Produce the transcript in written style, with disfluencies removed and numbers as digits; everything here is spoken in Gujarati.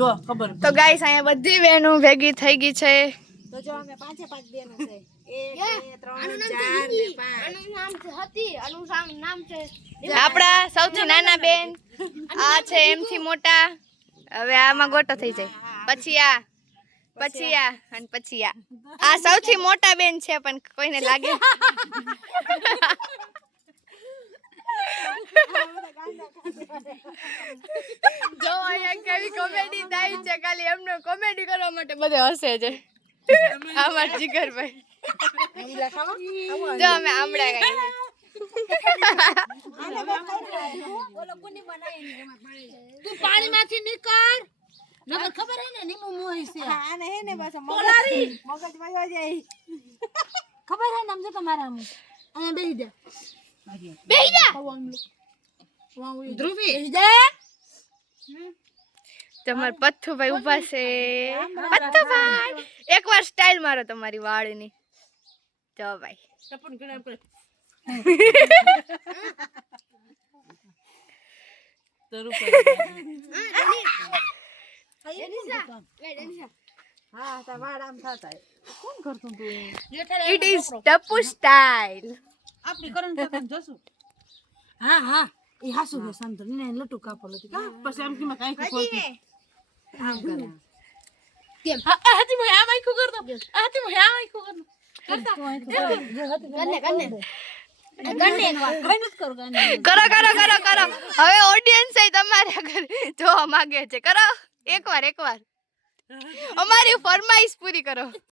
તો ખબર તો ગાઈસ અહીંયા બધી બહેનો ભેગી થઈ ગઈ છે. તો જો અમે પાંચે પાંચ બેનો છે. 1 2 3 4 ને 5. આનું નામ છે હતી, આનું નામ છે આપણા સૌથી નાના બેન આ છે એમથી મોટા. હવે આમાં ગોટો થઈ જાય. પછી આ અને પછી આ સૌથી મોટા બેન છે પણ કોઈને લાગે જો અહીંયા કેવી કોમેડી થાય છે. ખાલી એમને કોમેડી કરવા માટે બધે હસે છે. આમાં જીગરભાઈ જો અમે આમળા ગાઈ બોલો કોની બનાવી તું પાણીમાંથી નીકળ. નકર ખબર હે ને નીમુ મોહી છે. આને હે ને બસ પોલારી મગજમાં આવી જાય. ખબર હે નામ જો તમારા આમ અહીંયા બેહી જા. બેહી જા. ધ્રુવી બેહી જા. તમાર પથ્થુભાઈ ઊભા છે. પથ્થુભાઈ એકવાર સ્ટાઇલ મારો તમારી વાળની. જો ભાઈ ટપન ગણા પર તરુ પર હા તા વાળ આમ થાતા. કોણ કરતું તું? It is Tapu style. આપણી કરણ કાકા જોશું. હા હા એ હાસુ ને સંતર ને લટુ કાપલ હતી કા પછી આમ કીમાં કાંઈ ખોલતી આમ કરે. કેમ આ હતી મને આમ આખું કરતો આ હતી મને આમ આખું કરતો ગન્ને એક વાર કઈ નથી કરું કાંઈ કરો કરો કરો કરો. હવે ઓડિયન્સ તમારે આગળ જોવા માંગે છે. કરો એકવાર અમારી ફરમાઈશ પૂરી કરો.